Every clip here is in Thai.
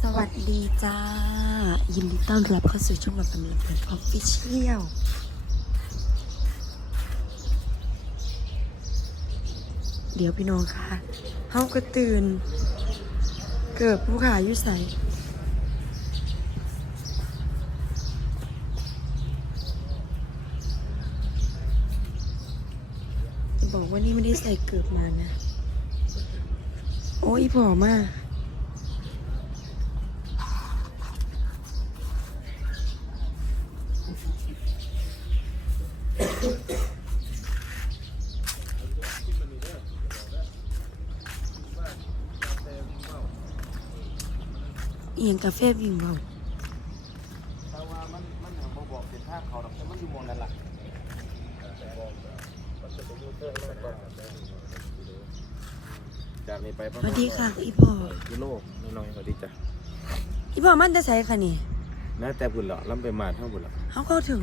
สวัสดีจ้า ยินดีต้อนรับเข้าสู่ช่องแบบกำลังเปิดออฟฟิเชียลเดี๋ยวพี่น้องค่ะเฮาก็ตื่น เกิดผู้ขาอยู่ใส่บอกว่านี่ไม่ได้ใส่เกือบมานะ โอ้ยผอมาก เอียงกาแฟวิ่งเบาแต่ว่ามันมันยังบ่บอกเป็นทางเขาดอกแต่มันอยู่หมองนั่นล่ะจากนี้ไปประสมาวัณสดีค่ะอีพ่อกิโลน้อยๆสวัสดีจ้ะอีพ่อมันจะใส่ค่ะนี่น่าแต่บุญเหรอลำไปมาเท่าบุญเหรอเขาก็ถึง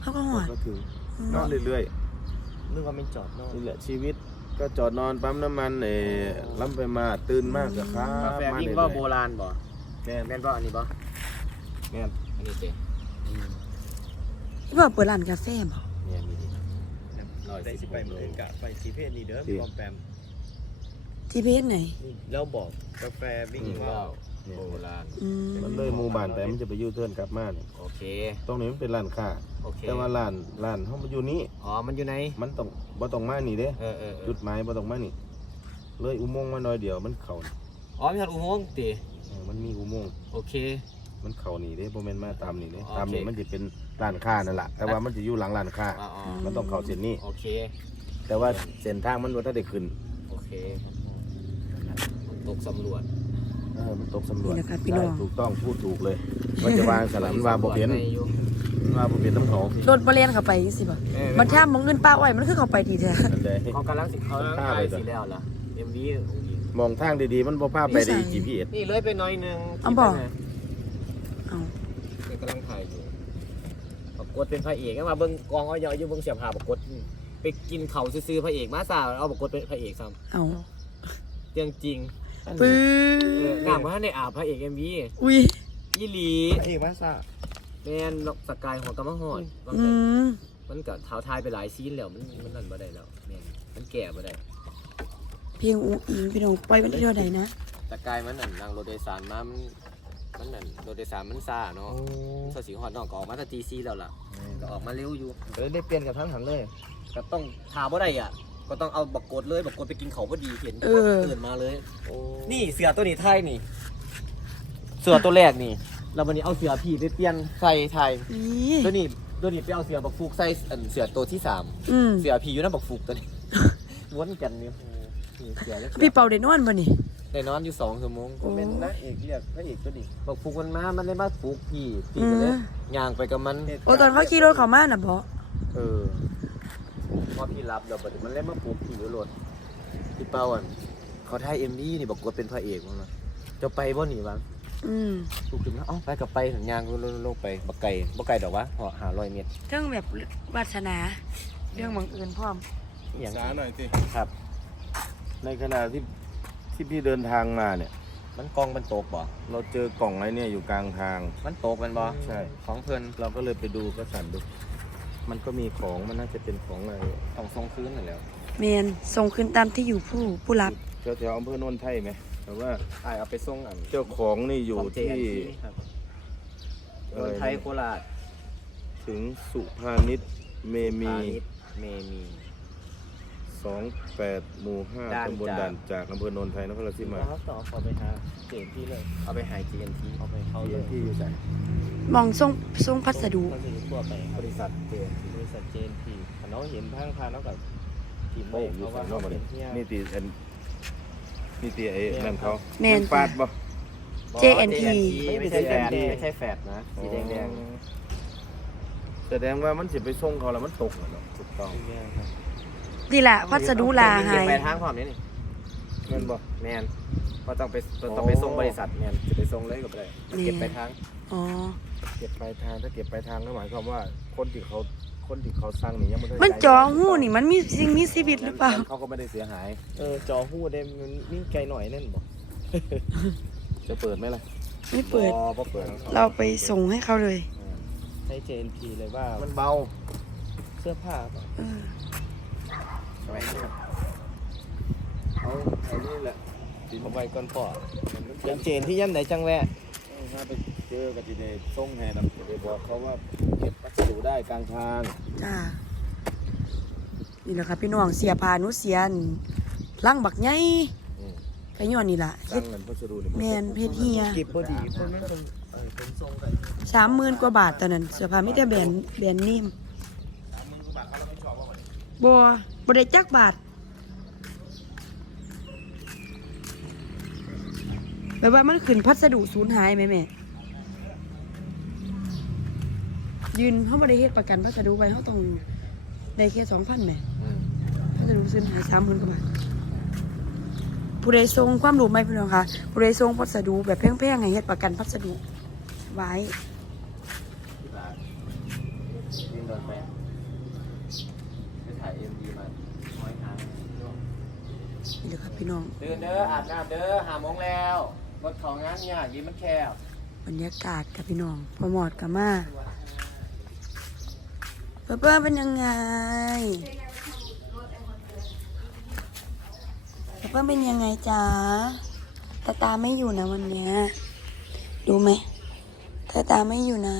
เขาก็หอดก็ถึงอืมนอนเรื่อยนึกว่าไม่จอดนอกๆนี่แหละชีวิตก็จอดนอนปั๊มน้ำมันเออลำไปมาตื่นมากกับครับกาแฟมาวิ่งเรื่ว่าอยโบราณบ่ๆ แม่นแม่นบ่อันนี้บ่แม่นอันนี้เจ๊อีพ่อเปิดร้านกาแฟบ่แม่นดีร้อยได้สิไปเหมือนกะไปสีเพศนี่เด้อพี่บอมแปมที่เพจไหนนี่แล้วบอกกาแฟวิ่งวิ่งว่าว่าวโบราณอืมมันเลยหมู่บ้านไปมันจะไปยูเทิร์นกลับมาเนี่ยโอเค ตรงนี้มันเป็นร้านค้าโอเค แต่ว่าร้านร้านเขามาอยู่นี้อ๋อ มันอยู่ไหนมันต้องบ่ต้องมานี่เด้เออเออเอจุอดหมายบ่ต้องมานี่ เลยอุโมงค์มาหน่อยเดียวมันเข้านี่อ๋อมีทางอุโมงค์ติเออ มันมีอุโมงค์โอเค มันเข้านี่เด้บ่แม่นมาตามนี่เด้โอเค ตามนี่มันจะเป็นร้านค้านั่นแหละแต่ว่ามันจะอยู่หลังร้านค้า อ๋ออ๋อมันต้องเข้าเส้นนี้ โอเค แต่ว่าเส้นทางมันบ่ทันได้ขึ้นโอเคตกสำรวจเออมันตกสำรวจนี่นะคะพี่น้องใช่ถูกต้องพูดถูกเลยว่าจะวางสลับมันว่าบ่เห็นสำรวจไม่อยู่มันว่าบ่เห็นน้ำเขาโดนบริเวณเข้าไปสิบ่เออมันแทบมองเงินป้าอ้อยมันคือเข้าไปดีแท้นั่นเลย เขากำลังสิเขาฆ่าถ่าไปยก่อนสิแล้วล่ะ MV ของหญิง มองทางดีๆ มันบ่พาไปได้อีก GPS นี่เลยไปหน้อยหนึงเอาบอกที่ไปไหนเอานี่กำลังถ่ายอยู่ปรากฏเป็นพระเอกก็มาเบิ่งกองอ้อยๆอยู่เบิ่งเสียบหาปรากฏไปกินเขาวซื้อๆพระเอกมาซาเอาปรากฏเป็นพระเอกซ้เอาำเรื่องจริงปื้เอออหนังว่าในอาบพระเอกเอ็มวีอุ้ยยี่หลีเอกมาซาแมนนกสกายหัวกำมะหอดบางอืแต่มมันก็เท้าทายไปหลายซีนแล้วมันมันนั่นบ่ได้แล้วแมนมันแก่บ่ได้ เพียงอุ้งอิงพี่น้องปล่อยวันที่เท่าใดนะสกายมันนั่นนั่งรถโดยสารมามันมันนั่นรถโดยสารมันซ่าเนาะมันสสีหอดน้องก็ออกมาตั้งตีซีแล้วล่ะก็ออกมาเร็วอยู่เลยได้เปลี่ยนกับทั้งหันเลยก็ต้องถามบ่ได้อะก็ต้องเอาบักกดเลยบักกดไปกินเขาพอดีเห็นเออตื่นมาเลยนี่เสือตัวนี้ไทยนี่ เสือตัวแรกนี่แล้ววันนี้เอาเสือพี่ไปเปลี่ยนใส่ไทยนี่ตัวนี้ตัวนี้ไปเอาเสือบักฟูกใส่อันเสือตัวที่สามอืมเสือพี่อยู่นั่นบักฟูกตัวนี้วนกันนี่นี่ เสือแล้วพี่เป่าได้นอนบ่นี่ได้นอนอยู่สองชั่วโมงโอ้เป็นนักเอกเรียกพระเอกตัวนี้บักฟูกมันมามันได้มาฟูกพี่พี่ก็เลยอืมย่างไปกับมันโอ้ตอนเขาขี่รถเข้ามาน่ะบ่เออพอพี่รับแล้วบัดนี้มันเลยมาฟูกพี่อยู่รถพี่เป้าอะเขาถ่ายเอ็มวีนี่บอกว่าเป็นพระเอกมั้งนะจะไปบ่หนีบ้างอืมลูกขึ้นมาเอ้าไปกับไปถึงยางลงลงไปบักไก่บักไก่ดอกวะหอหาร้อยเมตรเรื่องแบบวาสนา เรื่องบังเอิญพร้อมอหย่างษาหน่อยสิครับ ในขณะที่ที่พี่เดินทางมาเนี่ย มันกองมันตกบ่ เราเจอกล่องอะไรเนี่ยอยู่กลางทาง มันตกมันบ่ใช่ ของเพิ่นเราก็เลยไปดูก็สั่นดู มันก็มีของมันน่าจะเป็นของอะไรต้องส่งคืนนั่นแหล้วเมนส่งคืนตามที่อยู่ผู้ผู้รับ แถวๆอำเภอโนนไทยไหมแต่ว่าอายเอาไปส่งอันเจ้าของนี่อยู่ของที่ JNT ครับเอเมือองไทยโคราชถึงสุภานิชเมมีพาณิชย์เมมี สองแปดหมู่ห้าด่านตำบลจาก ด่านจากอำเภอโนนไทยนครราชสีมาเขาต่อเขาไปหาเจนที่เลยเอาไปหาย GNT เขาไปเขาเลยที่อยู่ใส่มองส่งส่งพัสดุ เขาจะทั่วไปบริษัทเจนบริษัทเจนทีเขาเห็นทางพาแล้วกับทีมโอ้โม่อยู่เขาใส่ว่าเข้าเขามาเลเป็ยนเฮียนี่ตีเอ็นนี่ตีไอ้นั่นเขาแม่นปาดบ่ JNT ไม่ใช่แฟดไม่ใช่แฟดนะ สีแดงแดงแสดงว่ามันสิไปส่งเขาแล้วมันตกเหรอๆถูกต้องนี่ แหละพัสดุลาเก็หาบยไปทางความนี้นี่แม่นบ่แมนก็ต้องไปต้องไปส่งบริษัทแมนจะไปส่งเลยก็ไปได้เก็บไปทางอ๋อเก็บปลายทางถ้าเก็บปลายทางก็หมายความว่าคนที่เขาคนที่เขาสั่งนี่ยังไม่ได้มันจอหูนี่มันมีสิ่งมีชีวิตหรือเปล่าเขาก็ไม่ได้เสียหายเออจอหู้ได้มันมิ่งไกลหน่อยนั่นบอกจะเปิดไหมล่ะไม่เปิดบ่บ่เปิด เราไปส่งให้เขาเลย ใช้ JNP เลยว่า มันเบา เสื้อผ้า แบบเออไปเนี่ยเอาไอ้นี่แหละเอาไว้ก่อนปอดยังเจนที่ย่ำไหนจังแวะถ้าไปเจอกับจีเดส่งแห่ดำจีเดบอกเขาว่าเก็บพัสดุได้กลางทางจ้านี่แหละครับพี่น้องเสียพานุเสียนล่างบักไงอืมกะย้อนนี่ล่ะสร้างเงินพัสดุนี่แมนเพชรเฮียเก็บพอดีเพราะนั้นเป็นเออเป็นทรงกันสามหมื่นกว่าบาทตอนนั้นเสื้อผ้าไม่แต่แบรนด์แบรนด์เนิ่มบัว บได้จักบาทแบบว่ามันขึ้นพัสดุสูญหายไหมแม่ ยืนเขาไม่ได้เฮ็ดประกันพัสดุไว้เขาต้องได้แค่สองพันแหม่อืมพัสดุสูญหายสามหมื่นกว่าบาทผู้ใดทรงความรู้ไหมพี่น้องคะผู้ใดทรงพัสดุแบบแพงๆให้เฮ็ดประกันพัสดุไว้ ถ่ายเอ็มดีมาห้อยทางนี่เลยครับพี่น้องเดินเด้ออาบน้ำเด้อหาโมงแล้วรถของงานเนี่ยยีมันแคบบรรยากาศกับพี่น้องพอหมอดกับมาเพื่อนๆเป็นยังไงเพื่อนๆเป็นยังไงจ๊ะตาตาไม่อยู่นะวันเนี้ยดูไหมตาตาไม่อยู่นะ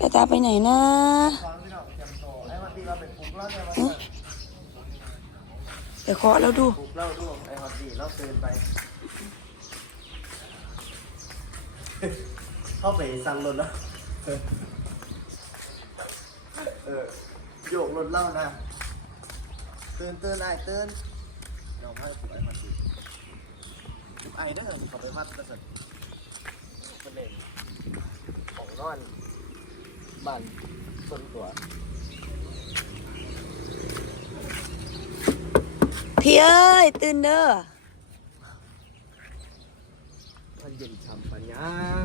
ตาตาไปไหนนะ หึเดี๋ยวเคาะแล้วดูปลุกเล่าดูไอ้ฮอตดีเล่าตื่นไป เข้าไปสั่งรถแล้วเออโยกรถเล่านะตื่นตื่นไอ้ตื่นน้องให้ปลุกไอ้ฮอตดีปลุกไอ้เด้อเขาไปวัดกระสันมันเองของนอนบ้านส่วนตัว พี่เอ้ย ตื่นเด้อพันเย็นช้ำปัญญาง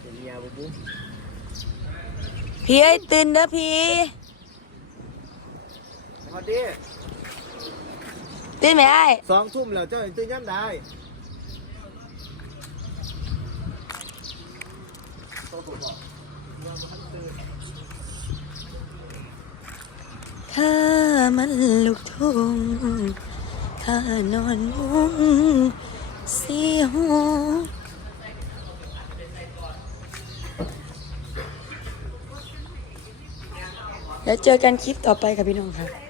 เป็นยาบุบุพี่เอ้ย ตื่นเด้อพี่ฮอตดีตื่นไหมไอ้สองทุ่มแล้วเจ้าตื่นย่ำได้เธอ มันลูกทุ่งข้านอนมุงสีหูแล้วเจอกันคลิปต่อไปกับพี่น้องค่ะ